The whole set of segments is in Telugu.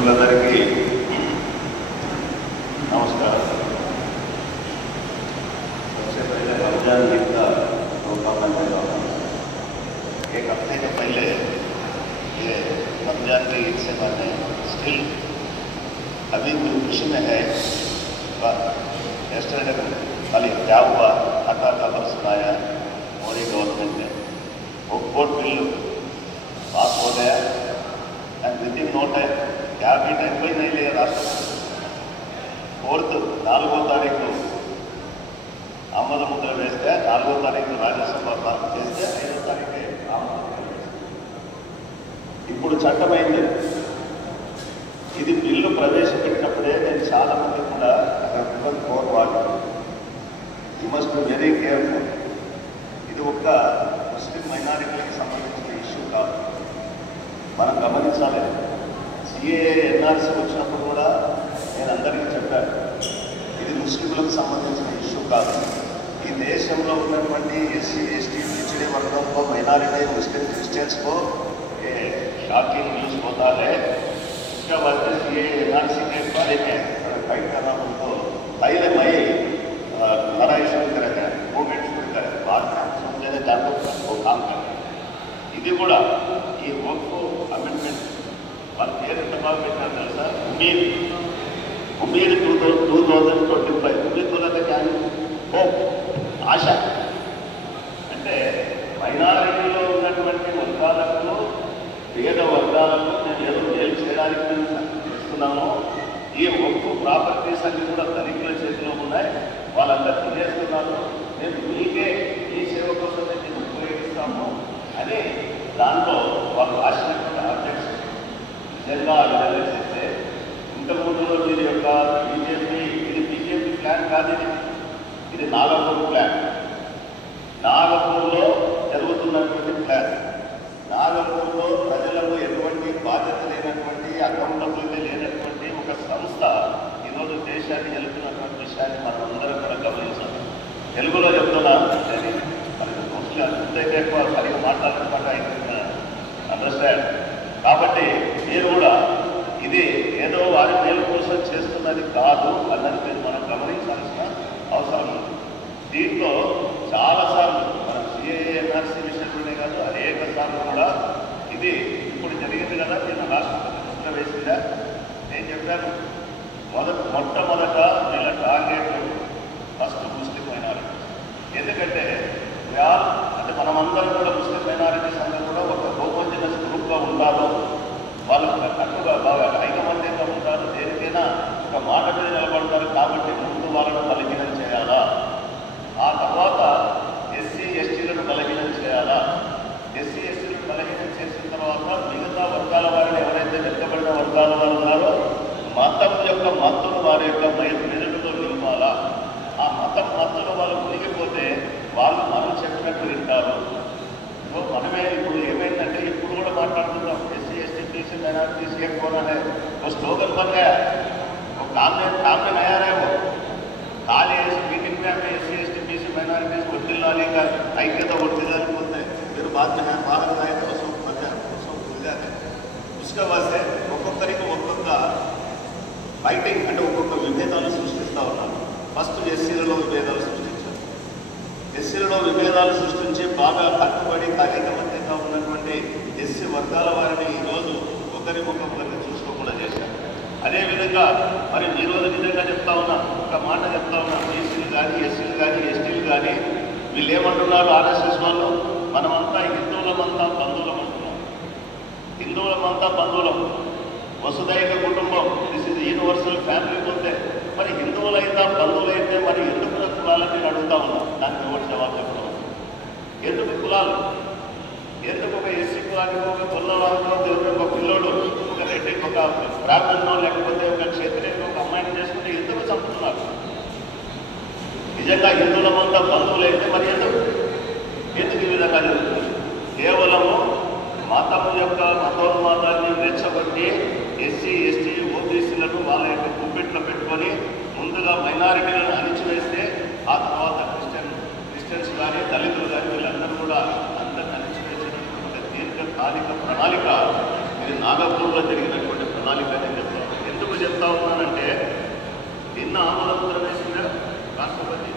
మిత్రులందరికీ नमस्कार। सबसे पहले रमजान ईद का शुभकामना देता हूँ। एक हफ्ते के पहले ये रमजान की ईद से पहले स्टिल अभी कोई खुशी में है। यस्टरडे कल क्या हुआ, खाता खबर सुनाया मोदी गवर्नमेंट ने वोट बिल पास हो गया and within no time क्या भी टाइम कोई नहीं लिया राष्ट्रपति 4వ తారీఖు ఆమోద ముద్ర వేస్తే 4వ తారీఖు రాజ్యసభ పాస్ చేస్తే 5వ తారీఖే ఇప్పుడు చట్టమైంది। ఇది బిల్లు ప్రవేశపెట్టినప్పుడే నేను చాలా మంది కూడా కోరవాలి, you must be very careful. ఇది ఒక ముస్లిం మైనారిటీకి సంబంధించిన ఇష్యూ కాదు, మనం గమనించాలి। సిఏఏ ఎన్ఆర్సీ వచ్చినప్పుడు కూడా నేను అందరికీ చెప్పాను, ఇది ముస్లింలకు సంబంధించిన ఇష్యూ కాదు। ఈ దేశంలో ఉన్నటువంటి ఎస్సీ ఎస్టీ पिछड़े वर्गों को माइनॉरिटी मुस्लिम क्रिश्चियंस को ये शॉकिंग न्यूज़ होता है। इसका वजह ये एनआरसी के बारे में फाइट करना उनको पहले मई लड़ाई शुरू करेंगे, मूवमेंट शुरू करें, बाद में समझे जाकर वो काम करें। ఇది కూడా ఈ వక్ఫ్ అమెండ్మెంట్ వాళ్ళ పేరు ఎంత బాగా పెట్టారు తెలుసా, उम्मीद 2025 उम्मीद बोलते क्या होप ఆశ అంటే మైనారిటీలో ఉన్నటువంటి వర్గాలకు పేద వర్గాలకు నేను ఏదో మేలు చేయడానికి చేస్తున్నాము। ఈ వక్ఫ్ ప్రాపర్టీస్ అన్ని కూడా ధనికుల చేతిలో ఉన్నాయి, వాళ్ళంతా తినేస్తున్నారు, నేను మీకే ఈ సేవ కోసమే నేను ఉపయోగిస్తాము అని దాంట్లో వాళ్ళు రాసినటువంటి ఆబ్జెక్ట్స్ నిజంగా విడుదల చేస్తే ఇంతకుముందు దీని యొక్క బీజేపీ ప్లాన్ కాదు, ఇది నాగపూర్ ప్లాన్, నాగపూర్లో జరుగుతున్నటువంటి ప్లాన్। నాగపూర్లో ప్రజలకు ఎటువంటి బాధ్యత లేనటువంటి అకౌంటబిలిటీ లేనటువంటి ఒక సంస్థ ఈరోజు దేశాన్ని వెళ్తున్నటువంటి విషయాన్ని మనం అందరం కూడా గమనించాలి। తెలుగులో చెప్తున్నా, మనకి మోస్ట్లీ అంతైతే ఎక్కువ సరిగ్గా మాట్లాడకుండా అండర్స్టాండ్। కాబట్టి మీరు కూడా ఇది ఏదో వారి మేలు కోసం చేస్తున్నది కాదు అన్నది మీరు మనం గమనించాల్సిన అవసరం ఉంది। దీంట్లో చాలాసార్లు మనం సిఏఏ ఎన్ఆర్సీ విషయంలోనే కాదు అనేక సార్లు కూడా ఇది ఇప్పుడు జరిగింది కదా, నేను రాష్ట్రపతి ముద్ర వేసిందా నేను చెప్పాను, మొట్టమొదట వీళ్ళ టార్గెట్ ఫస్ట్ ముస్లిం మైనారిటీ। ఎందుకంటే అంటే మనమందరం కూడా ముస్లిం మైనారిటీస్ అందరూ కూడా ఒక హోమోజనస్ గ్రూప్గా ఉంటారు, వాళ్ళు కట్టుగా బాగా ఐకమత్యంగా ఉంటారు, దేనికైనా ఒక మాట మీద నిలబడతారు। కాబట్టి ముందు వాళ్ళను బలహీనం చేయాలా, ఆ తర్వాత ఎస్సీ ఎస్టీలను బలహీనం చేయాలా, ఎస్సీ ఎస్టీలను బలహీనం చేసిన తర్వాత మిగతా వర్గాల వారిని ఎవరైతే వెనుకబడిన వర్గాల వారు ఉన్నారో మతం యొక్క మత్తును వారి యొక్క మెదడులో నింపాలా। ఆ మతం మత్తును వాళ్ళు మునిగిపోతే వాళ్ళు మనం చెప్పినట్టు వింటారు। మనమే ఇప్పుడు ఏమైందంటే ఇప్పుడు కూడా మాట్లాడుతున్నాం, एससी एसटी पीसी माइनॉरिटीज एक कोना है, वो स्लोगन बन गया, वो काम में नया रहे, वो खाली ऐसी मीटिंग में हमें एससी एसटी पीसी माइनॉरिटीज वर्दिल्लाली का ऐक्यता वर्दिल्लाली बोलते हैं, फिर बाद में भारत आए तो सब भूल जाते हैं। उसके बाद से ఒక్కొక్కరికి ఒక్కొక్క ఫైటింగ్ అంటే ఒక్కొక్క విభేదాలు సృష్టిస్తూ ఉన్నారు। ఫస్ట్ ఎస్సీలలో విభేదాలు సృష్టించారు, ఎస్సీలలో విభేదాలు సృష్టించి బాగా కట్టుబడి ఐకమత్యంగా ఉన్నటువంటి ఎస్సీ వర్గాల వారిని ఈరోజు ఒకరికొకరిని చూసుకోకుండా చేశారు। అదేవిధంగా మరి ఈరోజు విధంగా చెప్తా ఉన్నా, ఒక మాట చెప్తా ఉన్నా, బీసీలు కానీ ఎస్సీలు కానీ ఎస్టీలు కానీ వీళ్ళు ఏమంటున్నారు, ఆర్ఎస్ఎస్ వాళ్ళు మనమంతా హిందువులమంతా బంధువులం అంటున్నాం, హిందువులమంతా బంధువులం, వసుదైక కుటుంబం, దిస్ ఇస్ యూనివర్సల్ ఫ్యామిలీ పోతే మరి హిందువులైతే బంధువులైతే మరి ఎందుకు కులాలని నేను అడుగుతా ఉన్నాం। దానికి ఎవరు జవాబు చెప్పడం, ఎందుకు కులాలు, ఎందుకు ఒక ఎస్సీ కులానికి ఒక తొల్లవాళ్ళతో ఒక పిల్లోడు ఒక రెడ్డి ఒక బ్రాహ్మణో లేకపోతే ఒక క్షత్రియుడు ఒక అమ్మాయిని చేసుకుంటే ఎందుకు చంపుతున్నారు? నిజంగా హిందువులమంతా బంధువులైతే మరి ఎందుకు ఈ విధంగా జరుగుతుంది? కేవలము మతము యొక్క మతోన్మాదాన్ని రెచ్చగొట్టి ఎస్సీ ఎస్టీ ఓబీసీలను వాళ్ళ యొక్క గుప్పెట్లో పెట్టుకొని ముందుగా మైనారిటీలను అణిచివేస్తే ఆ తర్వాత క్రిస్టియన్స్ కానీ దళితులు కానీ వీళ్ళందరూ కూడా అందరిని అణిచివేసినటువంటి దీర్ఘకాలిక ప్రణాళిక ఇది నాగపూర్లో జరిగినటువంటి ప్రణాళిక అని చెప్తాను। చెప్తా ఉన్నానంటే నిన్న ఆమోదముద్ర వేసిందా రాష్ట్రపతి?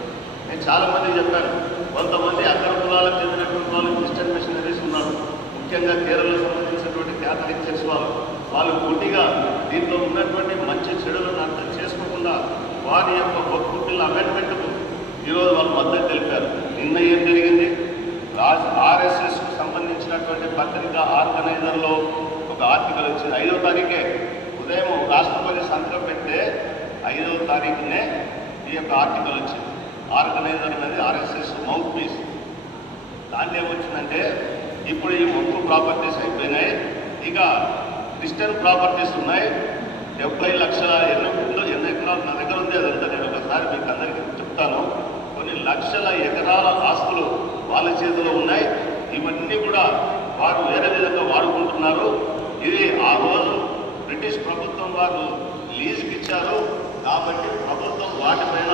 నేను చాలామంది చెప్పాను, కొంతమంది అగ్ర కులాలకు చెందినటువంటి వాళ్ళు క్రిస్టియన్ మిషనరీస్ ఉన్నారు, ముఖ్యంగా కేరళకు సంబంధించినటువంటి క్యాథలిక్ చర్చ్ వాళ్ళు గుడ్డిగా దీంట్లో ఉన్నటువంటి మంచి చెడులను అర్థం చేసుకోకుండా వారి యొక్క వక్ఫ్ బిల్ అమెండ్మెంట్కు ఈరోజు వాళ్ళు మద్దతు తెలిపారు. నిన్న ఏం జరిగింది? ఆర్ఎస్ఎస్కు సంబంధించినటువంటి పత్రిక ఆర్గనైజర్లో ఒక ఆర్టికల్ వచ్చింది. 5వ తారీఖే ఉదయం రాష్ట్రపతి సంతకం పెడితే 5వ తారీఖునే ఈ యొక్క ఆర్టికల్ వచ్చింది. ఆర్గనైజర్ అనేది ఆర్ఎస్ఎస్ మౌత్ పీస్. దాంట్లో ఏమొచ్చిందంటే ఇప్పుడు ఈ వక్ఫ్ ప్రాపర్టీస్ అయిపోయినాయి, ఇక క్రిస్టియన్ ప్రాపర్టీస్ ఉన్నాయి. 70 లక్షల ఎన్ని ఎకరాలు నా దగ్గర ఉంది, అదంతా నేను ఒకసారి మీకు అందరికీ చెప్తాను. కొన్ని లక్షల ఎకరాల ఆస్తులు వాళ్ళ చేతిలో ఉన్నాయి. ఇవన్నీ కూడా వారు వేరే విధంగా వాడుకుంటున్నారు. ఇది ఆ రోజు బ్రిటిష్ ప్రభుత్వం వారు లీజుకి ఇచ్చారు కాబట్టి ప్రభుత్వం వాటిపైన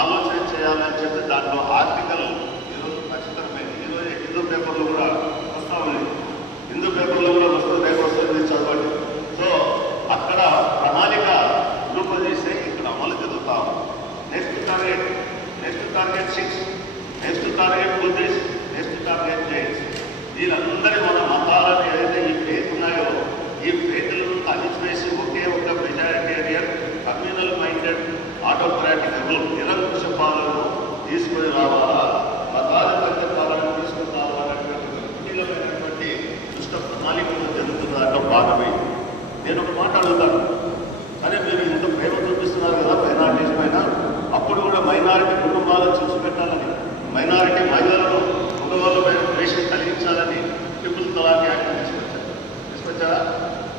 ఆలోచన చేయాలని చెప్పి దాంట్లో ఆర్టికల్ ఈరోజు ఖచ్చితమైంది. ఈరోజు హిందూ పేపర్లో కూడా వస్తూ ఉంది, హిందూ పేపర్లో కూడా వస్తుంది చదవండి. సో అక్కడ ప్రణాళిక రూపొందిస్తే ఇక్కడ అమలు జరుగుతాం. Next target 6, next target Buddhist, next target Jains. వీళ్ళందరి మన మతాలను ఏదైతే ఈ ఫెయిత్ ఉన్నాయో ఈ ఫెయిత్లను అణిచివేసి ఒకే ఒక మెజారిటేరియన్ కమ్యూనల్ మైండెడ్ ఆటోక్రాటిక్ నిరంకుశ పాలనను తీసుకొని రావాలా, మతాధిపత్య పాలన తీసుకొని రావాలనేటువంటి కీలకమైనటువంటి దుష్ట ప్రణాళికలు జరుగుతున్న భాగమే. నేను ఒక మాట అడుగుతాను, సరే మీరు ఇంత ప్రేమ చూపిస్తున్నారు కదా మైనారిటీస్ పైన, అప్పుడు కూడా మైనారిటీ కుటుంబాలను చూసిపెట్టాలని, మైనారిటీ మహిళలను మగవాళ్ళ పైన ద్వేషం కలిగించాలని ట్రిపుల్ తలాక్ యాక్ట్ తీసుకొచ్చారా?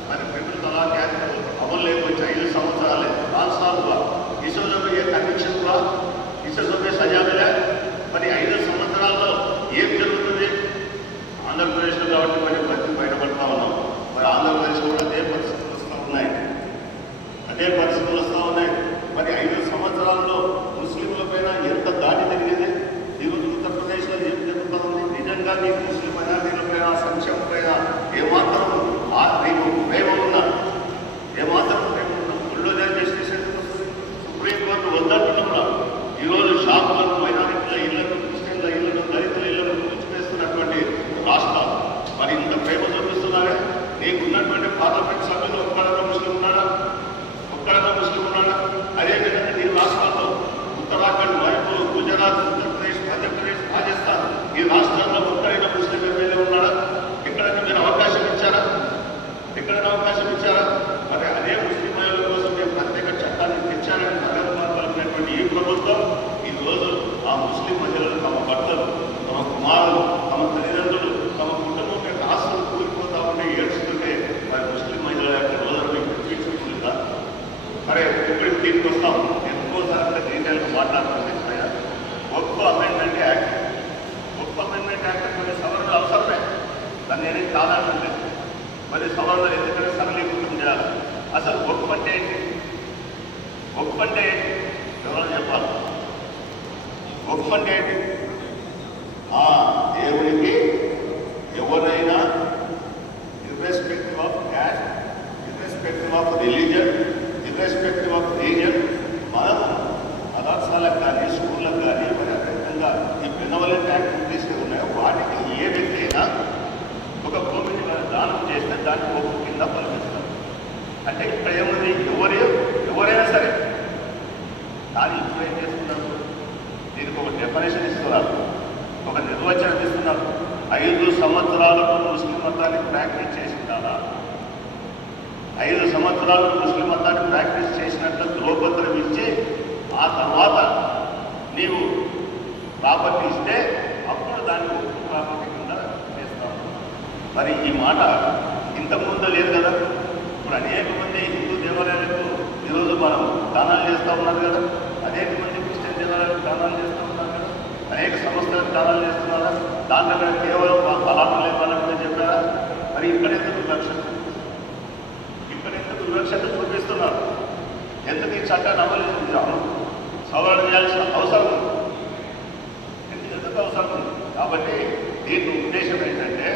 మరి ట్రిపుల్ తలాక్ యాక్ట్ అమలు లేకపోతే 5 సంవత్సరాలే రాష్ట్రాలుగా ఈశ్వరులకు ఏ కన్విక్షన్ కూడా ఈశ్వరులపై సజామిలే. మరి 5 సంవత్సరాల్లో ఏం జరుగుతుంది? ఆంధ్రప్రదేశ్లో కాబట్టి మరి బయటపడతా ఉన్నాం. మరి ఆంధ్రప్రదేశ్ కూడా అదే పరిస్థితులు వస్తూ ఉన్నాయి. మరి 5 సంవత్సరాల్లో ముస్లింల పైన ఎంత దాడి జరిగింది? ఈరోజు ఉత్తరప్రదేశ్లో ఏం జరుగుతూ ఉంది? నిజంగా నీకు ముస్లిం మైనారిటీల పైన సంక్షేమం పైన ఏమాత్రం నీకు ప్రేమ ఉన్నా, ఏమాత్రం ప్రేమ ఉన్నా బుల్డోజర్ జస్టిస్ సుప్రీంకోర్టు వద్దంటున్నా ఈరోజు షాపులను, మైనారిటీల ఇళ్లను, క్రిస్టియన్ల ఇళ్లను, దళితుల ఇళ్లను కూల్చివేస్తున్నటువంటి రాష్ట్రాలు. మరి ఇంత ప్రేమ చూపిస్తున్నారే, నీకున్నటువంటి పార్లమెంట్ సభ్యులు ఒక్కడన్నా ముస్లిం ఉన్నాడా? అదేవిధంగా ఈ రాష్ట్రాల్లో ఉత్తరాఖండ్, మణిపూర్, గుజరాత్, ఉత్తరప్రదేశ్, మధ్యప్రదేశ్, రాజస్థాన్ ఈ రాష్ట్రాల్లో ఒక్కడైనా ముస్లిం ఎమ్మెల్యే ఉన్నాడా? ఎక్కడైనా మీరు అవకాశం ఇచ్చారా? మరి అదే ముస్లిం మహిళల కోసం మేము ప్రత్యేక చట్టాన్ని తెచ్చారని నగరపాలకులైనటువంటి ఈ ప్రభుత్వం ఈరోజు ఆ ముస్లిం మహిళలు తమ భర్తలు, తమ కుమారులు, తమ తల్లిదండ్రులు, తమ కుటుంబం యొక్క ఆస్తులు కూలిపోతా ఉంటే ఏడ్చుకుంటే మరి ముస్లిం మహిళల యొక్క రోజులు మీకు తీర్చుకుంటుందా? మరి ఇప్పుడు దీనికి వస్తాం. ఎక్కువసారి డీటెయిల్గా మాట్లాడుతుంది. వక్ఫ్ అమెండ్మెంట్ యాక్ట్ కొన్ని సవరణలు అవసరమే, దాన్ని నేనేం కాదనట్లేదు. మరి సవరణలు ఎందుకంటే సరళీకృతం చేయాలి. అసలు వక్ఫ్ అంటే ఏంటి? ఎవరైనా చెప్పాలి. వక్ఫ్ అంటే ఏంటి? దేవుడికి ఎవరైనా irrespective of caste, irrespective of religion, irrespective of region, మనం మదర్సాలకు కానీ స్కూళ్ళకు కానీ మరి అదేవిధంగా ఈ బెనవలెంట్ యాక్టివిటీస్ ఉన్నాయో వాటికి ఏ వ్యక్తి అయినా ఒక భూమిని దానం చేస్తే దాన్ని వక్ఫ్ కింద పరిగణిస్తారు. అంటే ఇక్కడ ఏముంది? ఎవరైనా సరే. కానీ ఇప్పుడు ఏం చేస్తున్నారు? దీనికి ఒక డెఫినేషన్ ఇస్తున్నారు, ఒక నిర్వచనం ఇస్తున్నారు. 5 సంవత్సరాలకు ముస్లిం మతాన్ని ప్రాక్టీస్ చేసిందా? 5 సంవత్సరాలు ముస్లిం మతాన్ని ప్రాక్టీస్ చేసినట్లు ధ్రువపత్రం ఇచ్చి ఆ తర్వాత నీవు ప్రాపర్టీ ఇస్తే అప్పుడు దాన్ని వక్ఫ్ ప్రాపర్టీ కింద చేస్తావు. మరి ఈ మాట ఇంతకుముందు లేదు కదా. ఇప్పుడు అనేక మంది హిందూ దేవాలయాలకు ఈరోజు మనం దానాలు చేస్తూ ఉన్నారు కదా, అనేక మంది క్రిస్టియన్ దేవాలయాలకు దానాలు చేస్తూ ఉన్నారు కదా, అనేక సంస్థలకు దానాలు చేస్తున్నారా? దాంట్లో కూడా కేవలం మా ఫలాలు లేవాలని చెప్పారా? మరి ఇక్కడ ఎందుకు వివక్షత చూపిస్తున్నారు? ఎందుకు ఈ చట్టాన్ని అమలు సవరణ చేయాల్సిన అవసరం ఉంది? ఎందుకు అవసరం ఉంది? కాబట్టి దీని ఉద్దేశం ఏంటంటే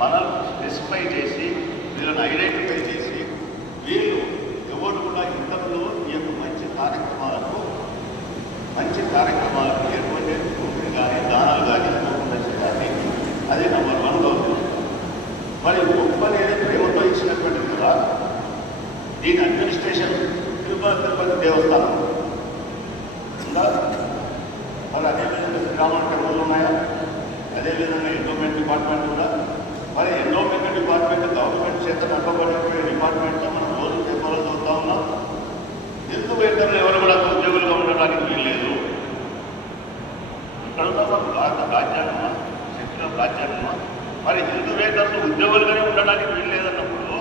మనం స్పెసిఫై చేసి వీళ్ళని ఐడెంటిఫై చేసి వీళ్ళు ఎవరు కూడా ఇంత ఉండడానికి వీల్లేదు. ఇక్కడ ఉన్న భారత రాజ్యాంగమా, సెక్యులర్ రాజ్యాంగమా, మరి హిందూవేతరులు ఉద్యోగులుగానే ఉండడానికి వీల్లేదన్నప్పుడు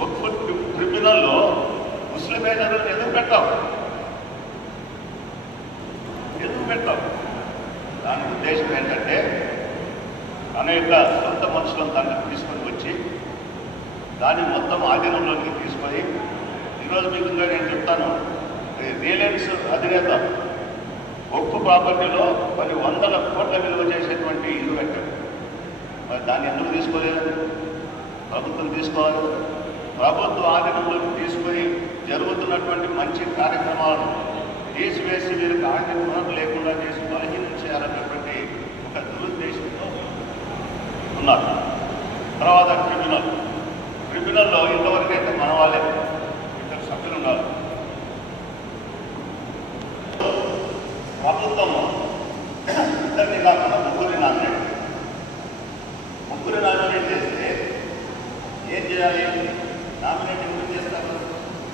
వక్ఫ్ ట్రిబ్యునల్లో ముస్లిమేతరులను ఎందుకు పెట్టావు? దాని ఉద్దేశం ఏంటంటే అనేక సొంత మనుషులను దాన్ని తీసుకొని వచ్చి దాన్ని మొత్తం ఆధీనంలోకి తీసుకొని ఈరోజు మీకు నేను చెప్తాను, రిలయన్స్ అధినేత వక్ఫ్ ప్రాపర్టీలో కొన్ని 100 కోట్ల విలువ చేసేటువంటి ఇల్లు కట్టారు. మరి దాన్ని ఎందుకు తీసుకోలేదు? ప్రభుత్వం తీసుకోవాలి. ప్రభుత్వ ఆధీనంలోకి తీసుకొని జరుగుతున్నటువంటి మంచి కార్యక్రమాలను తీసివేసి వీరికి ఆర్థిక లేకుండా చేసి బలహీనం చేయాలన్నటువంటి ఒక దురుద్దేశంతో ఉన్నారు. తర్వాత ట్రిబ్యునల్లో ఇంతవరకు అయితే మన వాళ్ళే 2 సభ్యులు ఉన్నారు. ప్రభుత్వం ఇద్దరిని కాకుండా ముగ్గురిని నామినేట్ చేస్తే ఏం చేయాలి? నామినేట్ ఎందుకు చేస్తారు?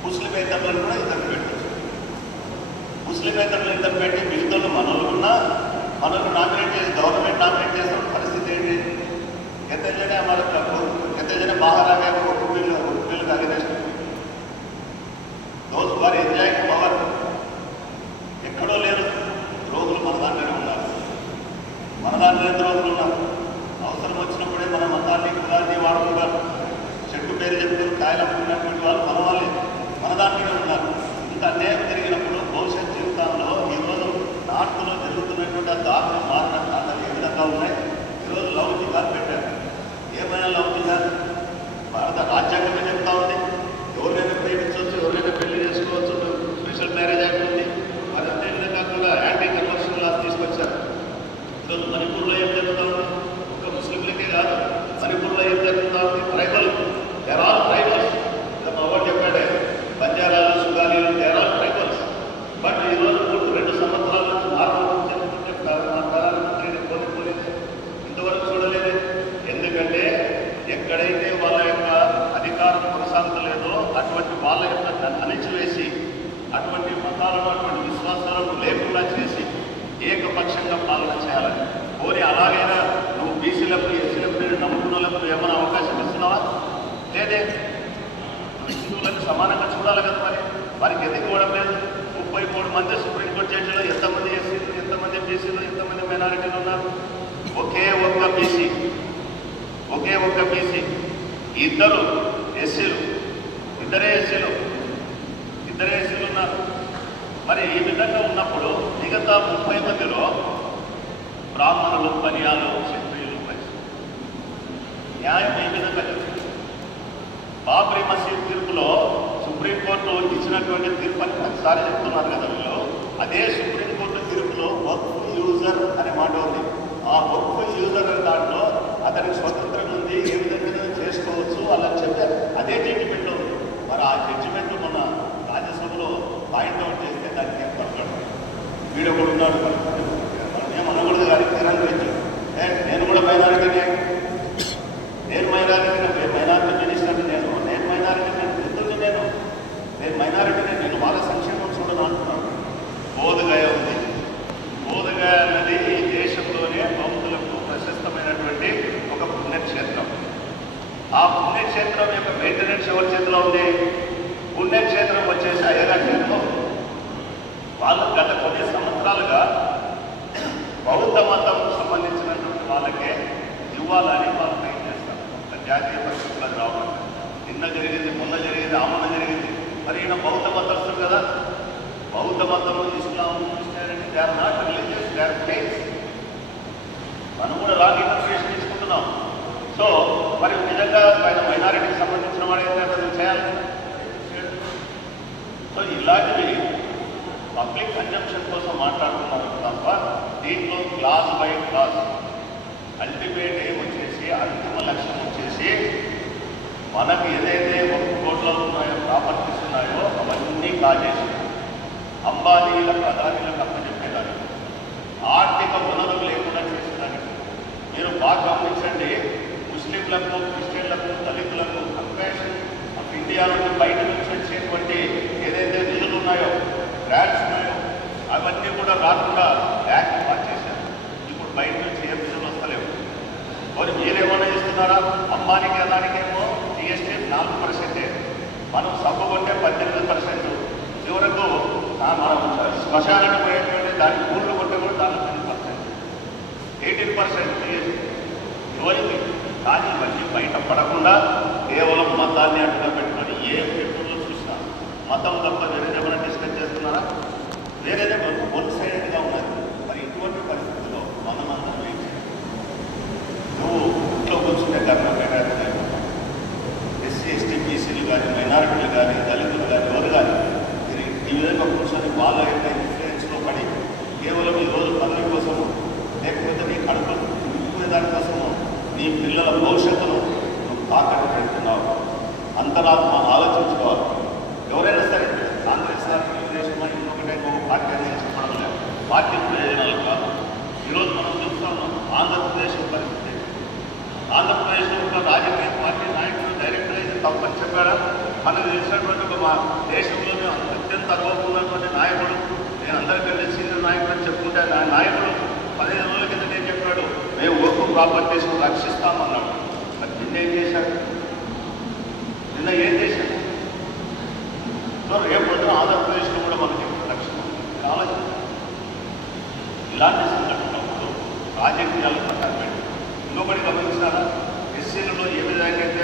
ముస్లిమేతరులను కూడా ఇద్దరు పెట్టచ్చు. ముస్లిమేతరులు ఇద్దరు పెట్టి మిగతా మనల్ని నామినేట్ చేసి గవర్నమెంట్ నామినేట్ చేసిన పరిస్థితి ఏంటి? ఎంతైనా ఎంతైనా బాగా బిల్లు అగేనెస్ట్ దోస్ వారు ఎంజాయింగ్ పవర్ ఎక్కడో లేరు. రోగులు మన దాంట్లోనే ఉన్నారు. మన దాంట్లో రోగులు ఉన్నారు. అవసరం వచ్చినప్పుడే మన మతాన్ని కులాన్ని వాడుకుంటారు. చెట్టు పేరు చెప్పుకుని కాయలు అమ్ముకున్నటువంటి వాళ్ళు మన వాళ్ళే మన దాంట్లోనే ఉన్నారు. ఇంత అన్యాయం జరిగినప్పుడు భవిష్యత్ జీవితంలో ఈరోజు నార్త్లో జరుగుతున్నటువంటి ఆ దారుణం మారిన కారణాలు ఏ విధంగా ఉన్నాయి? ఈరోజు లవ్ జిహాద్ పెట్టారు. ఏమైనా లవ్ జిహాద్ భారత రాజ్యాంగమే చెప్తా ఉంది. ఎవరినైనా ప్రేమించవచ్చు, ఎవరైనా పెళ్లి చేసుకోవచ్చు, స్పెషల్ మ్యారేజ్ యాక్ట్ ఉంది. మరి అంతే విధంగా కూడా యాంటీ కన్వర్షన్ లాస్ తీసుకొచ్చారు. ఈరోజు మణిపూర్లో ఏం జరుగుతూ ఉంది? ఒక ముస్లింలకే కాదు, మణిపూర్లో ఏం జరుగుతూ ఉంది? They're all tribals. మా వాడు చెప్పాడే, బంజారాలు, సుగాలీలు, దేర్ ఆల్ ట్రైబల్స్. బట్ ఈరోజు 2 సంవత్సరాల నుంచి మార్పు జరుగుతుంటే ప్రధానమంత్రిని కోల్పోలేదు, ఇంతవరకు చూడలేదు. ఎందుకంటే ఎక్కడైతే వాళ్ళ యొక్క అధికారం కొనసాగుతలేదో అటువంటి వాళ్ళ యొక్క అణిచివేసి అటువంటి మతాలను అటువంటి విశ్వాసాలను లేకుండా చేసి ఏకపక్షంగా పాలన చేయాలని కోరి, అలాగైనా నువ్వు బీసీలకు ఎస్సీలకు నమ్ముకున్న వాళ్ళకు ఏమైనా అవకాశం ఇస్తున్నావా? లేదే. హిందువులకు సమానంగా చూడాలి కదా. మరి వారికి ఎందుకు ఇవ్వడం లేదు? 33 మంది సుప్రీంకోర్టు జడ్జిలో ఎంతమంది ఎస్సీలు, ఎంతమంది బీసీలు, ఎంతమంది మైనారిటీలు ఉన్నారు? ఒకే ఒక్క బీసీ, 2 ఎస్సీలు, ఇద్దరే ఎస్సీలు ఉన్నారు. మరి ఈ విధంగా ఉన్నప్పుడు మిగతా 30 మందిలో బ్రాహ్మణులు, బనియాలు, క్షత్రియులు, న్యాయం ఏ విధంగా చెప్తుంది? బాబ్రీ మసీద్ తీర్పులో సుప్రీంకోర్టు ఇచ్చినటువంటి తీర్పు అని 10 చెప్తున్నారు కదా వీళ్ళు. అదే సుప్రీంకోర్టు తీర్పులో వక్ఫ్ యూజర్ అనే మాట ఉంది. ఆ వక్ఫ్ యూజర్ అనే దాంట్లో అతనికి స్వతంత్రం ఉంది, ఏ విధంగా చేసుకోవచ్చు అలా చెప్పారు. అదే జడ్జిమెంట్లో ఉంది. మరి ఆ జడ్జిమెంట్ మొన్న రాజ్యసభలో పాయింట్అవుట్ చేస్తే దానికి ఏర్పడతాడు. వీడు కూడా ఉన్నాడు. మేము అనకూడదు కానీ తిరంగరించు. నేను కూడా మైనారిటీనే, నేను మైనారిటీ మినిస్టర్, నేను మైనారిటీ ఎందుకు నేను మైనారిటీనే, నేను వాళ్ళ సంక్షేమం చూడను అంటున్నాను. బోధగయ ఉంది. బోధగయ అనేది ఈ దేశంలోనే బౌద్ధులకు ప్రశస్తమైనటువంటి ఒక పుణ్యక్షేత్రం. ఆ పుణ్యక్షేత్రం యొక్క మెయింటెనెన్స్ ఎవరి చేతిలో ఉంది? పుణ్యక్షేత్రం వచ్చేసి అయ్యగారి చేతిలో. వాళ్ళు గత కొన్ని సంవత్సరాలుగా బౌద్ధ మతం సంబంధించినటువంటి వాళ్ళకే ఇవ్వాలని వాళ్ళు ట్రై చేస్తారు. జాతీయ పరిస్థితులకు రావడం నిన్న జరిగింది, మొన్న జరిగింది, మొన్న జరిగింది. మరి ఈయన బౌద్ధ మతస్థుడు కదా. బౌద్ధ మతం, ఇస్లాం, Christianity, they are not religious, they are faiths. మనం కూడా రాంగ్ ఇన్ఫర్మేషన్ తీసుకుంటున్నాం. సో మరి నిజంగా ఆయన మైనారిటీకి సంబంధించిన వాడు ఏదైనా చేయాలి. సో ఇలాంటివి పబ్లిక్ కన్జంప్షన్ కోసం మాట్లాడుతున్నారు తప్ప దీంట్లో క్లాస్ బై క్లాస్ అల్టిమేట్ ఏం వచ్చేసి, అంతిమ లక్ష్యం వచ్చేసి మనకు ఏదైతే 1 కోట్ల ఉన్నాయో, ప్రాపర్టీస్ ఉన్నాయో అవన్నీ కాజేసి అంబానీలకు, అదానీలకు అప్పచెప్పేదానికి, ఆర్థిక వనరులు లేకుండా చేసేదానికి. మీరు బాగా గమనించండి, ముస్లింలకు, క్రిస్టియన్లకు, దళితులకు కంపాషన్ ఆఫ్ ఇండియా నుండి బయట నుంచి వచ్చేటువంటి ఏదైతే నిధులు ఉన్నాయో, గ్రాంట్స్ ఉన్నాయో, అవన్నీ కాకుండా యాక్ట్ పాస్ చేశారు. ఇప్పుడు బయట నుంచి ఏ బిల్లులు వస్తలేవు. మరి మీరేమన్నా ఇస్తున్నారా? అమ్మానికి అదానికేమో జిఎస్టీ 4%, మనం సబ్బు కొంటే 18%, చివరకు మనం శ్మశానానికి పోయేటువంటి దాని ఊళ్ళో కొంటే కూడా దాని 18% జిఎస్టీ ఎవరికి. కానీ ఇవన్నీ బయటపడకుండా కేవలం మతాన్ని అడ్డుగా పెట్టుకొని ఏ పేపర్లో చూసినా మతం తప్ప వేరేదేమైనా డిస్కస్ చేస్తున్నారా? వేరేదే వన్ సైడెడ్గా ఉన్నది. మరి ఇటువంటి పరిస్థితుల్లో మనమందరం ఏం చేయాలి? నువ్వు ఇంట్లో కూర్చుంటే గర్భపేట ఎస్సీ ఎస్టీ బీసీలు కానీ మైనారిటీలు కానీ దళితులు కానీ ఎవరు కానీ ఈ విధంగా కూర్చొని వాళ్ళ యొక్క ఇన్ఫ్లుయెన్స్లో పడి కేవలం ఈరోజు పదవి కోసము లేకపోతే నీ కడుపు నింపుకునే దానికోసము నీ పిల్లల భవిష్యత్తును నువ్వు తాకట్టు పెడుతున్నావు. అంతరాత్మ ఆలోచించుకోవాలి. ఎవరైనా సరే కాంగ్రెస్ తెలుగుదేశంలో ఇంకొకటే పార్టీ అనేది చెప్పడం లేదు. పార్టీ ప్రయోజనాలు కాదు. ఈరోజు మనం చూస్తూ ఉన్నాం ఆంధ్రప్రదేశ్ పరిస్థితి. ఆంధ్రప్రదేశ్లో ఒక రాజకీయ పార్టీ నాయకులు డైరెక్ట్గా ఇది తప్పని చెప్పారా? మనకు తెలిసినటువంటి ఒక మా దేశంలోనే అత్యంత అనుభవమైనటువంటి నాయకుడు, నేను అందరికంటే సీనియర్ నాయకుడు అని చెప్పుకుంటే ఆ నాయకుడు 15 రోజుల కింద ఏం చెప్పాడు? మేము ఓపెన్ ప్రాపర్టీస్ను రక్షిస్తామన్నాడు. మరి నిన్న ఏం చేశాడు? నిన్న ఏం చేశాడు? సో రేపు పొద్దున ఆంధ్రప్రదేశ్లో కూడా మనకి రక్షణ ఆలోచన. ఇలాంటి సంఘటనలు రాజకీయాలు పక్కన పెట్టి ఇంకొకటి గమనించారా? ఎస్సీలలో ఏ విధంగా అయితే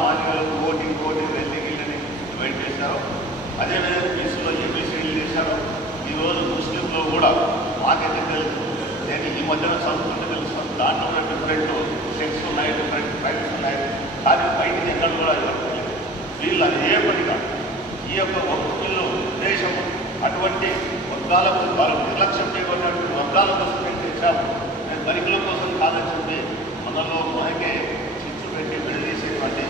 మాన్యులకు ఓటి రెల్లిగిళ్ళని డివైడ్ చేశారో అదేవిధంగా బీసీలో ఏబీసీలు చేశారో ఈరోజు ముస్లింలో కూడా మాకైతే తెలుసు. నేను ఈ మధ్యన చదువుకుంటే తెలుస్తాను. దాంట్లో కూడా డిఫరెంట్ సెక్స్ ఉన్నాయి, డిఫరెంట్ ట్రైబ్స్ ఉన్నాయి. కానీ బయటికి ఎక్కడ కూడా ఇవ్వట్లేదు. వీళ్ళు అదే పనిగా ఈ యొక్క వక్తుల్లో ఉద్దేశం అటువంటి వర్గాలకు వాళ్ళు నిర్లక్ష్యం చేయబడినటువంటి వర్గాల కోసం నేను తెచ్చాము, నేను బరికుల కోసం కాదని చెప్పి మనలో మనకే చిచ్చు పెట్టి విడదీసేటువంటి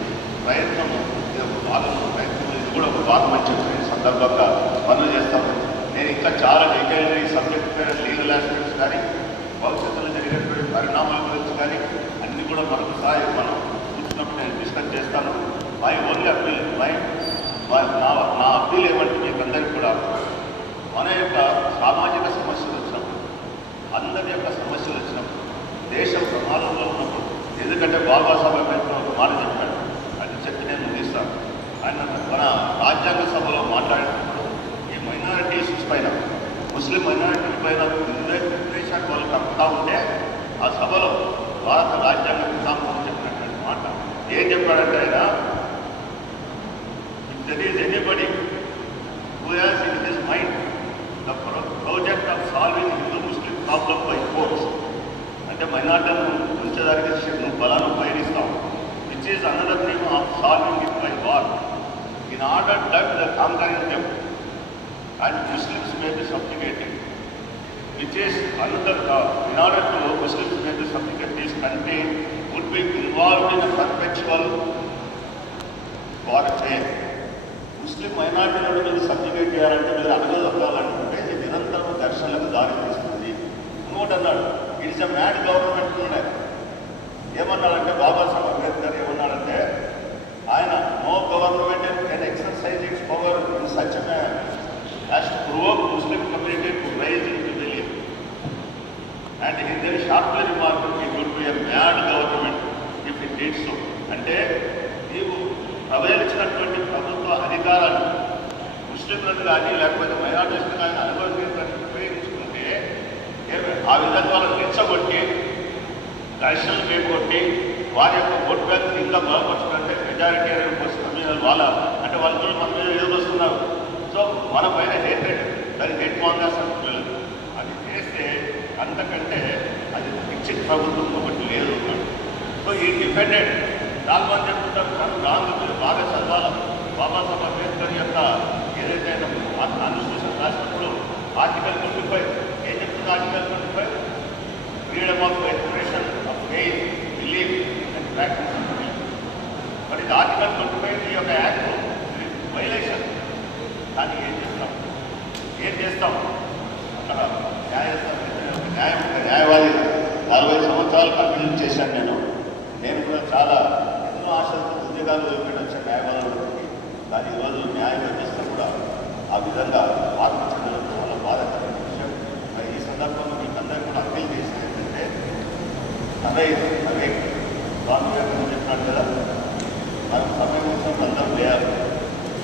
ప్రయత్నము ఇది ఒక భాగం. ప్రయత్నం ఇది కూడా ఒక భాగం అని చెప్పి సందర్భంగా పనులు చేస్తాము. నేను ఇంకా చాలా డీటెయిల్గా ఈ సబ్జెక్ట్ పైన లీగల్ ఆస్పెక్ట్స్ కానీ భవిష్యత్తులో జరిగేటువంటి పరిణామాల గురించి కానీ అన్నీ కూడా మరొకసారి మనం చూసినప్పుడు నేను డిస్కస్ చేస్తాను. మై ఓన్లీ అప్పీల్ నా అప్పీల్ ఏమంటే మీకు అందరికీ కూడా మన యొక్క సామాజిక సమస్యలు వచ్చినప్పుడు, అందరి యొక్క సమస్యలు వచ్చినప్పుడు, దేశం ప్రమాదంలో ఉన్నప్పుడు, ఎందుకంటే బాబాసాహెబ్ అంబేద్కర్ ఒక మాట చెప్పాడు, అది చెప్పి నేను ముగిస్తాను. ఆయన మన రాజ్యాంగ సభలో మాట్లాడేటప్పుడు ఈ మైనారిటీ ఇష్యూస్ పైన, ముస్లిం మైనారిటీల పైన నిర్దేశాన్ని వాళ్ళు కలుపుతూ ఉంటే ఆ సభలో భారత రాజ్యాంగ పితామహుడు చెప్పినటువంటి మాట ఏం చెప్పాడంటే ఆయన, if there is anybody who has in his mind the project of solving Hindu-Muslim problem by force, అంటే మైనార్టీలను ఉంచేదానికి నువ్వు బలాన్ని ఉపయోగిస్తావు, which is another name of solving it by war, in order that the conquering them and Muslims may be subjugated, which is another in order to Muslims may be subjugated, this country would be involved in a perpetual warfare. ముస్లిం మైనార్టీలను మీరు సబ్జుగేట్ చేయాలంటే, మీరు అణగదొక్కాలంటే ఇది నిరంతరం ఘర్షణలకు దారి తీస్తుంది. ఇంకోటి అన్నాడు, ఇట్స్ ఎ మ్యాడ్ గవర్నమెంట్ ఉన్నాయి. ఏమన్నాడంటే బాబాసాహెబ్ అంబేద్కర్ ఏమన్నాడంటే, ఆయన no government can exercise its power in such a manner as to provoke Muslim community to rise in rebellion. And in then shortly remark it would be a mad government if it did so. అంటే నీవు ప్రవేశించినటువంటి ప్రభుత్వ అధికారాలు ముస్లింలను కానీ లేకపోతే మైనారిటీస్ని కానీ అనుభవించడానికి ఉపయోగించుకుంటే ఆ విధంగా వాళ్ళని రెచ్చగొట్టి ఘర్షణలు చేపట్టి వారి యొక్క ఓట్ బ్యాంక్ ఇంకా బలపరుచుకుంటే మెజారిటేరియన్ కమ్యూనల్ వాళ్ళ అంటే వాళ్ళ కూడా మన మీద ఎదురొస్తున్నారు. సో మన పైన హేట్రెడ్, దాని హేట్ కాంగ్రెస్ అంటున్నారు. అది చేస్తే అంతకంటే అది పిచ్చి ప్రభుత్వం ఒకటి లేదు. సో ఈ డిపెండెడ్ చాలా మంది చెప్తుంటారు, చాలా రాంగ్, మీరు బాగా చదవాలి. బాబాసాహెబ్ అంబేద్కర్ యొక్క ఏదైతే కాన్స్టిట్యూషన్ రాసినప్పుడు ఆర్టికల్ 25 ఏం చెప్తుంది? Article 25 freedom of expression of faith, belief and practice. But ఇది ఆర్టికల్ 25 ఈ యొక్క యాక్ట్ వైలేషన్. కానీ ఏం చేస్తాం అక్కడ న్యాయవాది 40 సంవత్సరాలు కంటిన్యూ చేశాను. నేను కూడా చాలా ఎన్నో ఆశలతో ఉద్యోగాలు వదిలిపెట్టి వచ్చే న్యాయవాదులకి, కానీ ఈరోజు న్యాయ వ్యవస్థ కూడా ఆ విధంగా మార్పు చెందడం చాలా బాధాకరమైన విషయం. అదే స్వామి వివేకానంద చెప్పినాడు కదా, మనం సమయం వచ్చినప్పుడు అందరం లేయాలి,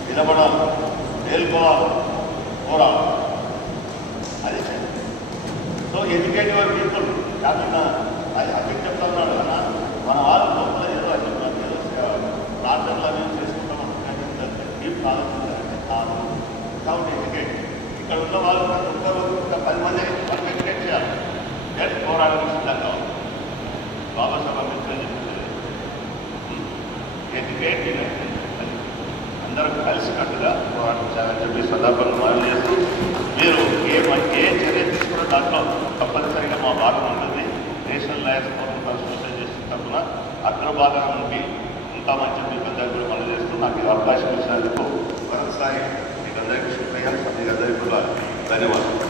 నిలబడాలి, మేల్కోవాలి, పోరాలి. అది సో ఎడ్యుకేట్ యువర్ పీపుల్ కాకుండా అది అక్కడ చెప్తున్నాడు కదా, మన వాళ్ళు లోపల ఏదో ప్రార్థనలు అనేవి చేసుకుంటాం అనుకుంటే డీప్ ఆలోచించాలంటే కాదు. కాబట్టి ఎడ్యుకేట్ ఇక్కడ ఉన్న వాళ్ళు ఒక్కరు 10 మంది మనం ఎడ్యుకేట్ చేయాలి. పోరాడడం సిద్ధంగా ఉంది. బాబాసాహెబ్ అంబేద్కర్ చెప్తుంది ఎడ్యుకేట్ అందరం కలిసికట్టుగా పోరాడించాలని చెప్పి సందర్భంగా మనం చేస్తూ మీరు ఏ చర్య తీసుకున్న దాంట్లో తప్పనిసరిగా మా భాగం ఉంటుంది. నేషనల్ లయన్స్ ఫోరం అసోసియేషన్ తరఫున అగ్రభాగం నుండి ఉంటామని చెప్పి మీకు అందరికీ కూడా మనం చేస్తూ నాకు ఈ అవకాశం ఇచ్చినందుకు మరొకసారి మీకు అందరికీ శుభ్రయ్యాలి. మీకు అందరికీ కూడా ధన్యవాదాలు.